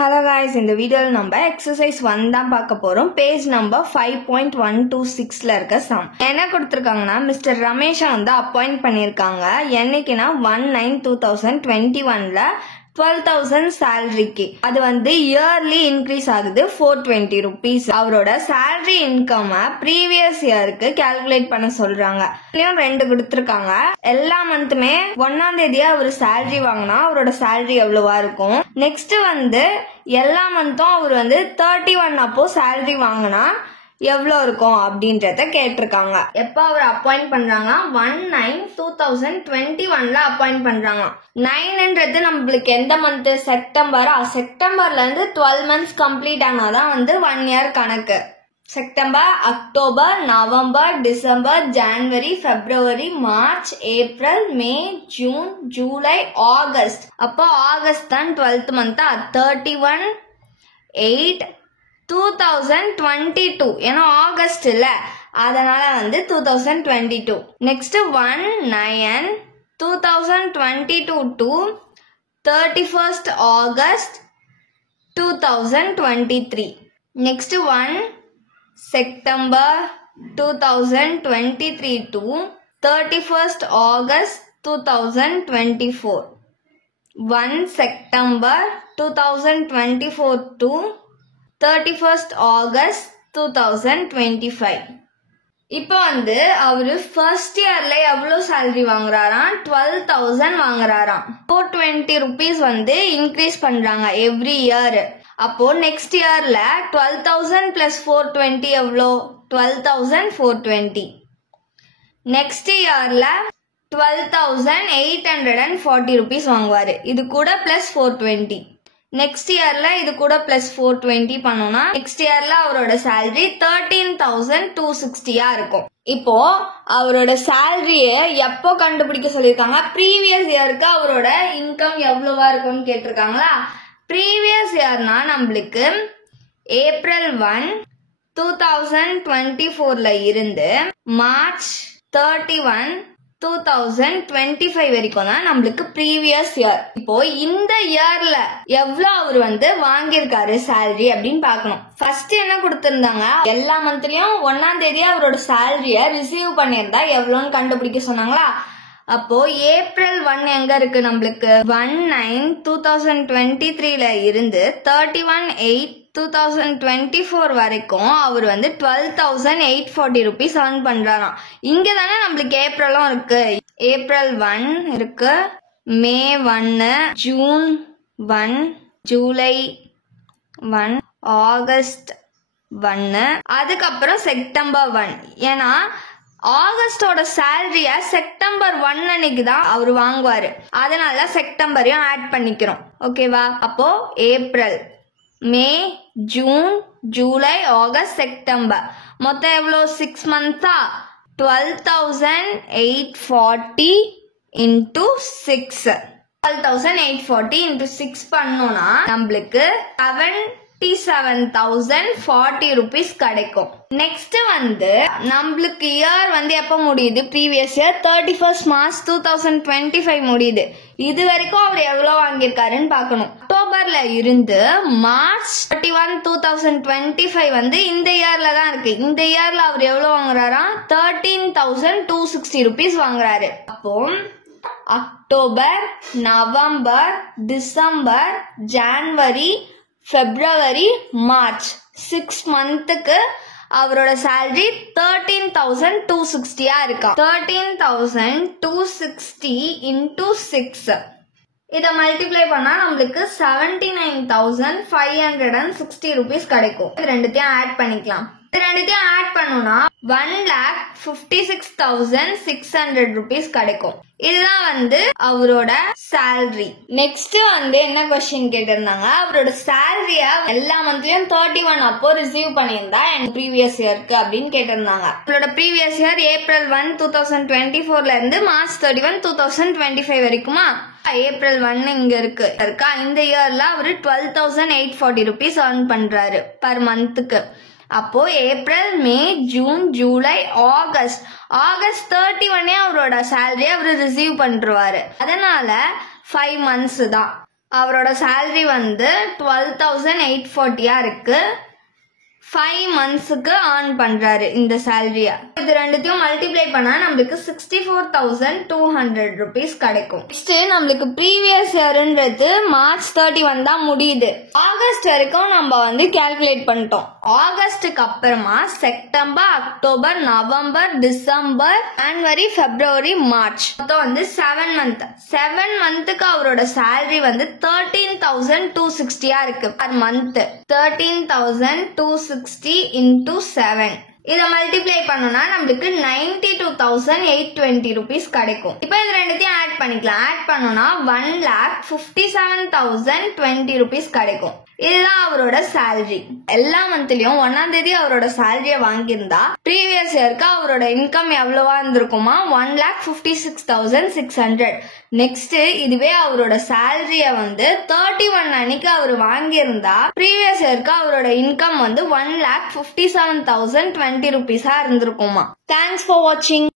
Hello guys, இந்த வீடியோல நம்ம exercise 1 தான் பார்க்க போறோம். பேஜ் நம்பர் 5.126ல இருக்க சம். என்ன கொடுத்திருக்காங்கன்னா மிஸ்டர் ரமேஷை வந்து அப்பாயிண்ட் பண்ணிருக்காங்க. என்னைக்குனா 1/9/2021ல 12,000 சேலரிக்கு. அது வந்து இயர்லி இன்க்ரீஸ் ஆகுது 420 rupees. அவரோட சேலரி இன்கம் ப்ரீவியஸ் இயருக்கு கால்குலேட் பண்ண சொல்றாங்க. இதுலயும் 2 கொடுத்திருக்காங்க. எல்லா மந்த்துமே 1ஆம் தேதியா அவர் சேலரி வாங்கினா அவரோட சேலரி எவ்வளவா இருக்கும். நெக்ஸ்ட் வந்து எல்லா மந்த்தும் அவர் வந்து 31 அப்போ சேலரி வாங்கினா எவ்வளோ இருக்கும் அப்படின்றத கேட்டிருக்காங்க. எப்போ அவர் அப்பாயிண்ட் பண்றாங்க? 1/9/2021ல அப்பாயிண்ட் பண்றாங்க. 9ன்றது நம்மளுக்கு எந்த மந்த்? செப்டம்பர்ல இருந்து 12 months கம்ப்ளீட் ஆனாதான் வந்து 1 year கணக்கு. செப்டம்பர், அக்டோபர், நவம்பர், டிசம்பர், ஜனவரி, பிப்ரவரி, மார்ச், ஏப்ரல், மே, ஜூன், ஜூலை, ஆகஸ்ட். அப்போ ஆகஸ்ட் தான் 12th month. 31/8/2022. ஏன்னா ஆகஸ்ட் இல்ல, அதனால வந்து 2022. Next 1/9/2022 to 31st August 2023. Next 1 September 2023 to 31st August 2024. 1 September 2024 to 31st August 2025. இப்போ வந்து அவரு ஃபர்ஸ்ட் இயர்ல எவ்வளவு சேலரி வாங்குறாராம்? 12,000 வாங்குறாராம். 420 rupees வந்து இன்க்ரீஸ் பண்றாங்க எவ்ரி இயர். அப்போ நெக்ஸ்ட் இயர்ல 12,000 plus 420 எவ்வளோ? 12,420. நெக்ஸ்ட் இயர்ல 12,840 rupees வாங்குவாரு. இது கூட பிளஸ் 420. நெக்ஸ்ட் இயர்ல இது கூட பிளஸ் 420 பண்ணோம்னா நெக்ஸ்ட் இயர்ல அவரோட சேலரி 13,260 இருக்கும். இப்போ அவரோட சேலரிய எப்போ கண்டுபிடிக்க சொல்லிருக்காங்க? ப்ரீவியஸ் இயருக்கு அவரோட இன்கம் எவ்வளவா இருக்கும்னு கேட்டிருக்காங்களா? ப்ரீவியஸ் இயர்னா நம்மளுக்கு ஏப்ரல் 1 2024ல இருந்து மார்ச் 31 2025 வரைக்கும் தான் நம்மளுக்கு ப்ரீவியஸ் இயர். இப்போ இந்த இயர்ல எவ்வளவு அவர் வந்து வாங்கியிருக்காரு சேலரி அப்படின்னு பார்க்கணும். ஃபர்ஸ்ட் என்ன கொடுத்திருந்தாங்க? எல்லா மந்த்லயும் 1ஆம் தேதி அவரோட சேலரிய ரிசீவ் பண்ணியிருந்தா எவ்வளோன்னு கண்டுபிடிக்க சொன்னாங்களா? அப்போ ஏப்ரல் 1 எங்க இருக்கு நம்மளுக்கு? 1/9/2023ல இருந்து 31/8/2024 வரைக்கும் அவர் வந்து 12,840 rupees earn பண்றாராம். இங்க தானே நம்மளுக்கு ஏப்ரலும் இருக்கு. ஏப்ரல் 1 இருக்கு, மே 1, ஜூன் 1, ஜூலை 1, ஆகஸ்ட் 1, அதுக்கப்புறம் செப்டம்பர் 1. ஏன்னா ஆகஸ்டோட சேலரிய செப்டம்பர் 1 அன்னைக்கு தான் அவர் வாங்குவாரு. அதனால செப்டம்பரையும் ஆட் பண்ணிக்கிறோம். ஓகேவா? அப்போ ஏப்ரல், மே, ஜூன், ஜூலை, ஆகஸ்ட், செப்டம்பர் மொத்தம் எவ்வளோ? 6 months. 12,840 into 6. 12,840 into 6 பண்ணோம்னா நம்மளுக்கு 77,040 rupees கிடைக்கும். நெக்ஸ்ட் வந்து நம்மளுக்கு இயர் வந்து எப்ப முடியுது? ப்ரீவியஸ் இயர் 31st March 2025 முடியுது. இது வரைக்கும் அவர் எவ்வளவு வாங்கியிருக்காருன்னு பார்க்கணும். அக்டோபர்ல இருந்து மார்ச் 31 2025 வந்து இந்த இயர்ல தான் இருக்கு. இந்த இயர்ல அவர் எவ்வளவு வாங்குறாரா? 13,260 rupees வாங்குறாரு. அப்போ அக்டோபர், நவம்பர், டிசம்பர், ஜனவரி, பிப்ரவரி, மார்ச் 6 monthக்கு அவரோட சேலரி 13,260 இருக்கா? 13,260 into 6. இத மல்டிப்ளை பண்ணா நம்மளுக்கு 79,560 rupees கிடைக்கும். இது ரெண்டுத்தையும் ஆட் பண்ணிக்கலாம். இது ரெண்டுத்தையும் ஆட் பண்ணோம்னா 1,56,600 rupees கிடைக்கும். இதுதான் வந்து அவரோட சேலரி. நெக்ஸ்ட் வந்து என்ன கொஸ்டின் கேட்டிருந்தாங்க? அவரோட சேலரிய எல்லா மந்த்லயும் 31 அப்போ ரிசீவ் பண்ணியிருந்தா என் ப்ரீவியஸ் இயருக்கு அப்படின்னு கேட்டிருந்தாங்க. அவரோட ப்ரீவியஸ் இயர் ஏப்ரல் 1 2024ல இருந்து மார்ச் 31 2025 வரைக்குமா? ஏப்ரல் 1 இங்க இருக்கா. இந்த இயர்ல அவரு 12,840 rupees earn பண்றாரு பர் மந்த்துக்கு. அப்போ ஏப்ரல், மே, ஜூன், ஜூலை, ஆகஸ்ட் 31 அவரோட சேலரி அவர் ரிசீவ் பண்ணிருவாரு. அதனால 5 months தான். அவரோட salary வந்து 12,840 இருக்கு. 5 monthsக்கு earn பண்றாரு இந்த salary-ய. இது ரெண்டுத்தையும் மல்டிப்ளை பண்ணா நமக்கு 64,200 rupees கிடைக்கும். நெக்ஸ்ட் நமக்கு previous yearன்றது March 31 தான் முடியுது. ஆகஸ்ட் வரைக்கும் நம்ம வந்து கால்குலேட் பண்ணிட்டோம். ஆகஸ்டுக்கு அப்புறமா செப்டம்பர், அக்டோபர், நவம்பர், டிசம்பர், ஜனவரி, பிப்ரவரி, மார்ச் மொத்தம் வந்து 7 month. 7 monthக்கு அவரோட salary வந்து 13,260 இருக்கு per month. 13,260 into 7. இத மல்டிப்ளை பண்ணோம்னா நமக்கு 92,820 rupees கிடைக்கும். இப்போ இது ரெண்டுத்தையும் ஆட் பண்ணிக்கலாம். ஆட் பண்ணோம்னா 1,57,020 rupees கிடைக்கும். இதுதான் அவரோட salary. எல்லா மந்த்லயும் 1ஆம் தேதி அவரோட salary வாங்கியிருந்தா previous yearக்கு அவரோட இன்கம் எவ்வளவா இருந்திருக்குமா 1,56,600. நெக்ஸ்ட் இதுவே அவரோட salary வந்து 31 அன்னைக்கு அவர் வாங்கியிருந்தா previous yearக்கு அவரோட இன்கம் வந்து 1,57,020 rupees இருந்திருக்குமா. Thanks for watching.